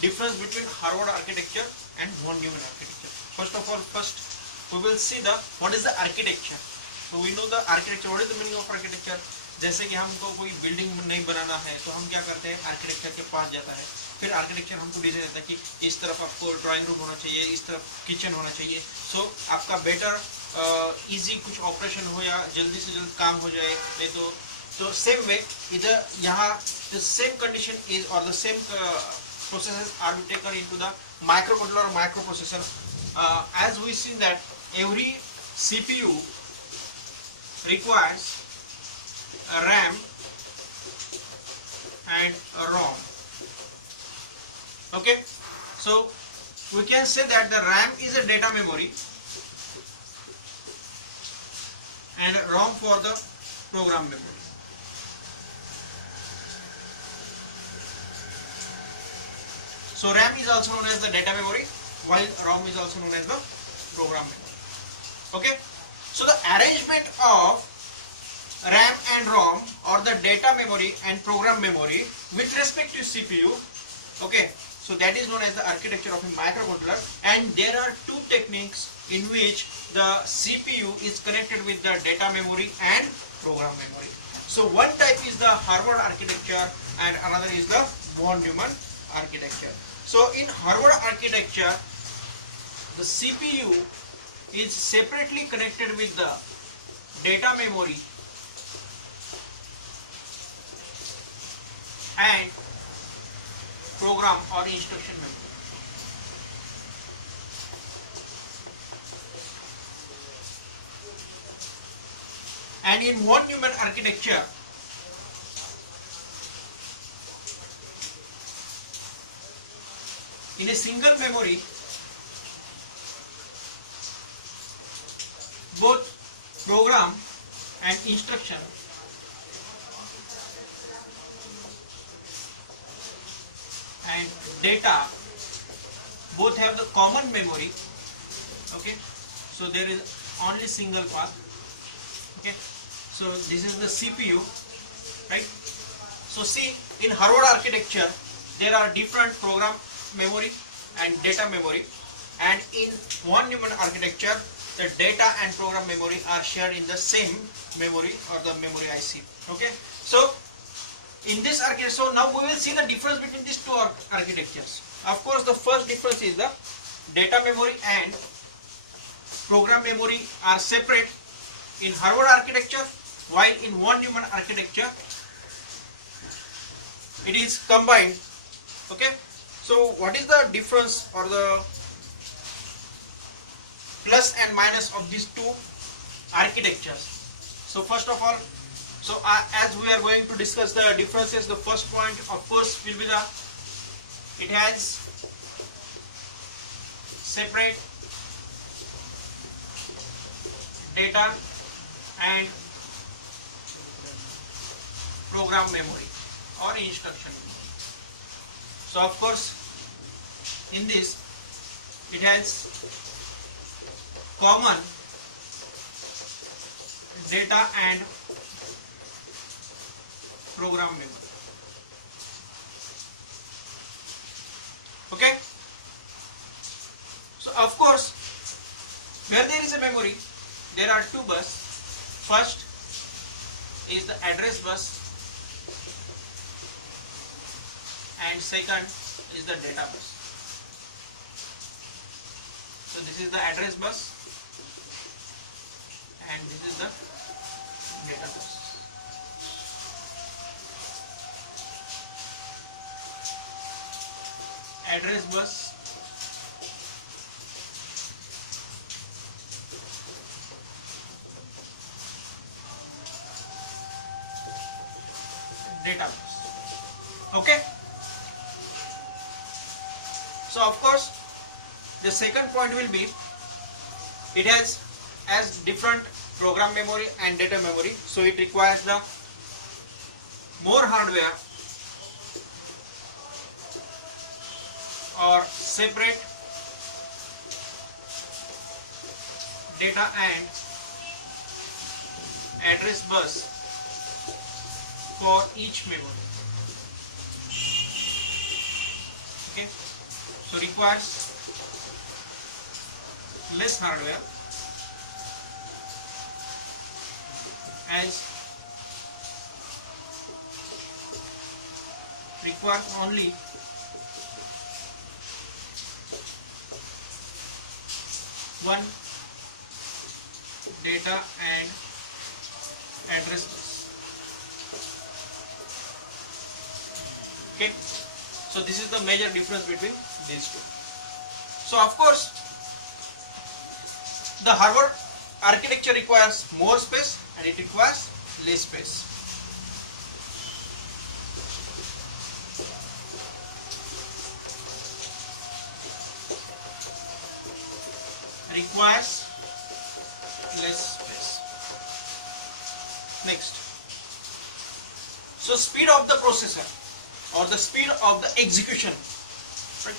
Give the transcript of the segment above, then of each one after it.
Difference between Harvard architecture and von Neumann architecture. First of all, we will see the what is the architecture. So we know the architecture. What is the meaning of architecture? जैसे कि हमको कोई building नहीं बनाना है तो हम क्या करते हैं, आर्किटेक्चर के पास जाता है, फिर आर्किटेक्चर हमको डिजाइन देता है कि इस तरफ आपको ड्राइंग रूम होना चाहिए, इस तरफ किचन होना चाहिए, सो आपका बेटर इजी कुछ ऑपरेशन हो या जल्दी से जल्द काम हो जाए. तो सेम वे इधर यहाँ द सेम कंडीशन इज और the same processes are to be taken into the microcontroller or microprocessor. As we see that every CPU requires a RAM and a ROM. Okay, so we can say that the RAM is a data memory and ROM for the program memory. So RAM is also known as the data memory, while ROM is also known as the program memory. Okay, so the arrangement of RAM and ROM or the data memory and program memory with respect to CPU. Okay, so that is known as the architecture of a microcontroller, and there are two techniques in which the CPU is connected with the data memory and program memory. So one type is the Harvard architecture and another is the von Neumann architecture. So in Harvard architecture, the CPU is separately connected with the data memory and program or instruction memory. And in von Neumann architecture, in a single memory, both program and instruction and data both have the common memory. Okay, so there is only single path. Okay, so this is the CPU, right? So see, in Harvard architecture there are different program memory and data memory, and in von Neumann architecture the data and program memory are shared in the same memory or the memory IC. Okay, so in this architecture, so now we will see the difference between these two architectures. Of course, the first difference is the data memory and program memory are separate in Harvard architecture, while in von Neumann architecture it is combined. Okay, so what is the difference or the plus and minus of these two architectures? So first of all, so as we are going to discuss the differences, the first point of course will be it has separate data and program memory or instruction memory. So of course in this it has common data and program memory. Okay, so of course where there is a memory there are two buses. First is the address bus and second is the data bus. So this is the address bus and this is the data bus. Address bus data bus. Okay, so of course the second point will be it has as different program memory and data memory, so it requires the more hardware or separate data and address bus for each memory. Okay, so requires less hardware as requires only one data and address bus. Okay, so this is the major difference between these two. So of course the Harvard architecture requires more space and it requires less space. Requires less space. Next, so speed of the processor or the speed of the execution, right?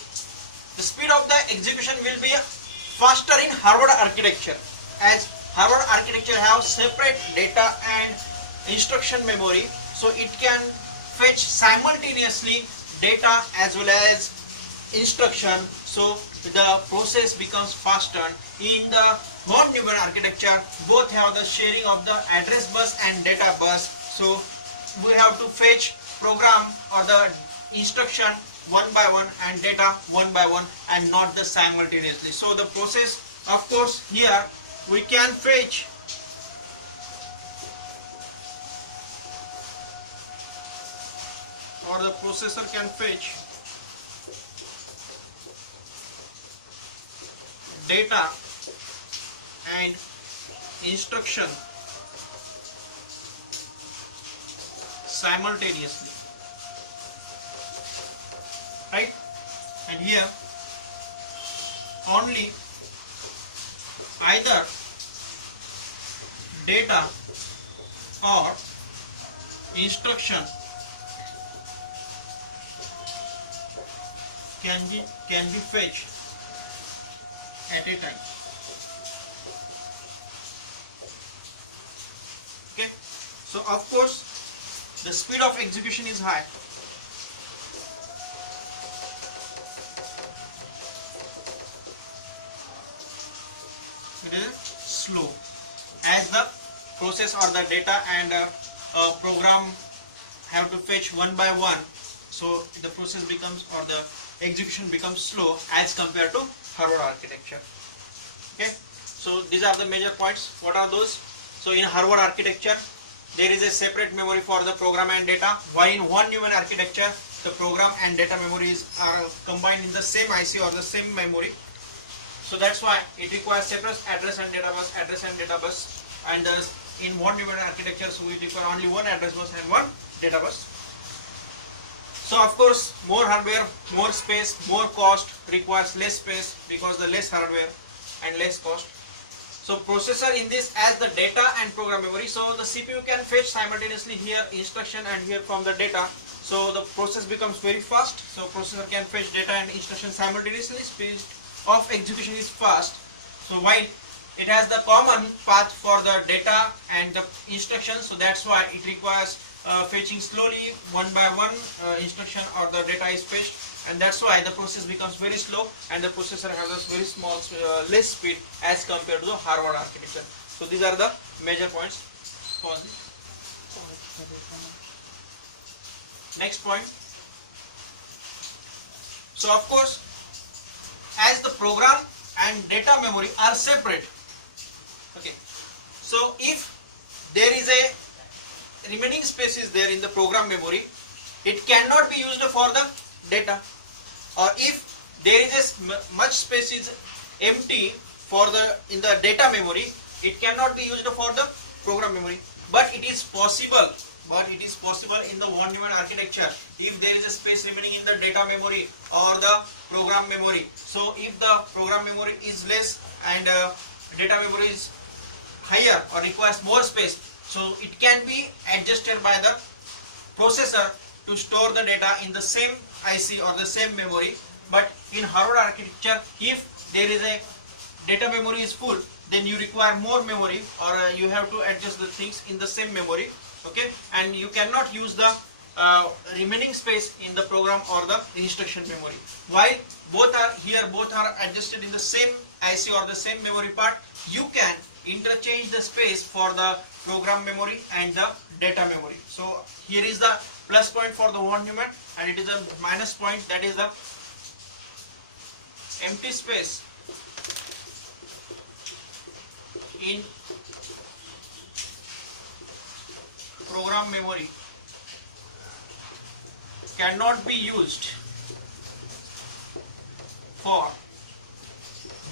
The speed of the execution will be faster in Harvard architecture, as Harvard architecture have separate data and instruction memory, so it can fetch simultaneously data as well as instruction, so the process becomes faster. In the von Neumann architecture, both have the sharing of the address bus and data bus, so we have to fetch program or the instruction one by one and data one by one and not the simultaneously. So the process, of course, here we can fetch or the processor can fetch data and instruction simultaneously, right? And here only either data or instruction can be fetched at a time. Okay, so of course the speed of execution is high. It is slow, as the process or the data and program have to fetch one by one, so the process becomes or the execution becomes slow as compared to Harvard architecture. Okay, so these are the major points. What are those? So in Harvard architecture there is a separate memory for the program and data, while in von Neumann architecture the program and data memories are combined in the same IC or the same memory. So that's why it requires separate address and data bus, and in von Neumann architecture, so we require only one address bus and one data bus. So of course more hardware, more space, more cost, requires less space because the less hardware and less cost. So processor in this as the data and program memory, so the CPU can fetch simultaneously here instruction and here from the data, so the process becomes very fast. So processor can fetch data and instruction simultaneously, speed of execution is fast. So while it has the common path for the data and the instructions, so that's why it requires fetching slowly one by one instruction or the data is fetched, and that's why the process becomes very slow and the processor has a very small less speed as compared to the Harvard architecture. So these are the major points. Next point. So of course as the program and data memory are separate, okay, so if there is a remaining space is there in the program memory, it cannot be used for the data, or if there is a much space is empty for the in the data memory, it cannot be used for the program memory. But it is possible in the von Neumann architecture if there is a space remaining in the data memory or the program memory. So if the program memory is less and data memory is higher or requires more space, so it can be adjusted by the processor to store the data in the same IC or the same memory. But in Harvard architecture, if there is a data memory is full, then you require more memory or you have to adjust the things in the same memory. okay, and you cannot use the remaining space in the program or the instruction memory. While both are adjusted in the same IC or the same memory part, you can interchange the space for the program memory and the data memory. So here is the plus point for the von Neumann, and it is a minus point, that is the empty space in program memory cannot be used for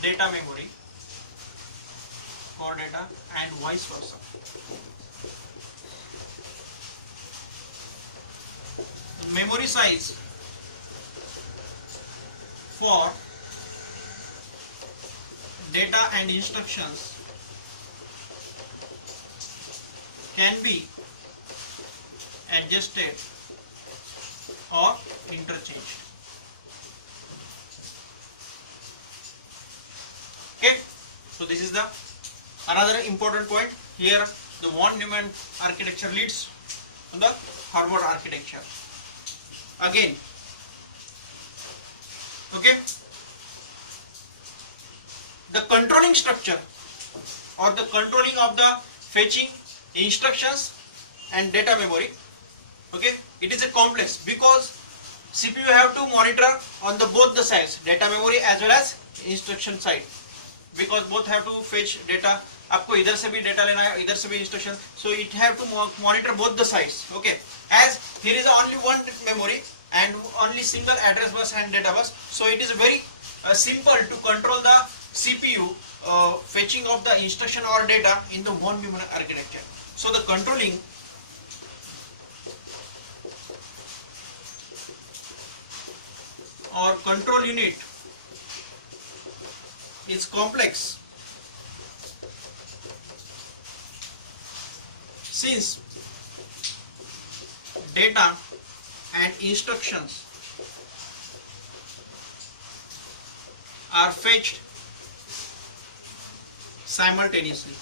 data memory and vice versa. The memory size for data and instructions can be adjusted or interchanged. Okay, so this is the another important point. Here the von Neumann architecture leads to the Harvard architecture. Again, okay, the controlling structure or the controlling of the fetching instructions and data memory, okay, it is a complex because CPU have to monitor on the both the sides, data memory as well as instruction side, because both have to fetch data. आपको इधर से भी data लेना है, इधर से भी instruction, so it have to monitor both the sides. Okay, as here is only one memory and only single address bus and data bus, so it is very simple to control the CPU fetching of the instruction or data in the von Neumann architecture. So the controlling or control unit is complex since data and instructions are fetched simultaneously.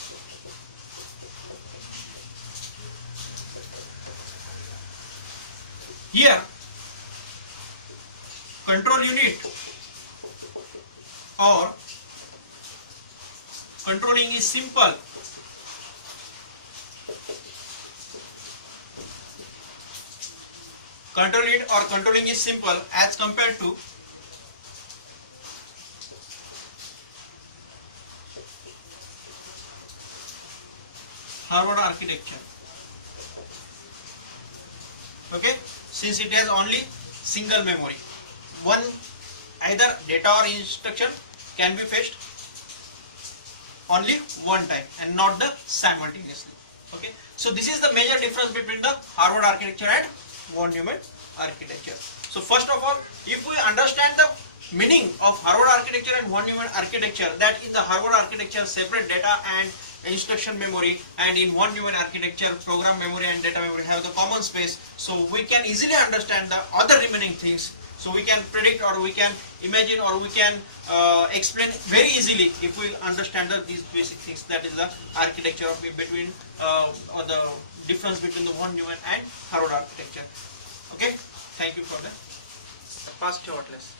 Here control unit or controlling is simple as compared to Harvard architecture. Okay, since it has only single memory, one either data or instruction can be fetched only one time and not the simultaneously. Okay, so this is the major difference between the Harvard architecture and von Neumann architecture. So first of all, if we understand the meaning of Harvard architecture and von Neumann architecture, that in the Harvard architecture separate data and instruction memory, and in von Neumann architecture program memory and data memory have the common space, so we can easily understand the other remaining things. So we can predict or we can imagine or we can explain very easily if we understand these basic things. That is the architecture of between or the difference between the von Neumann and Harvard architecture. Okay, thank you for that. Past shortlist.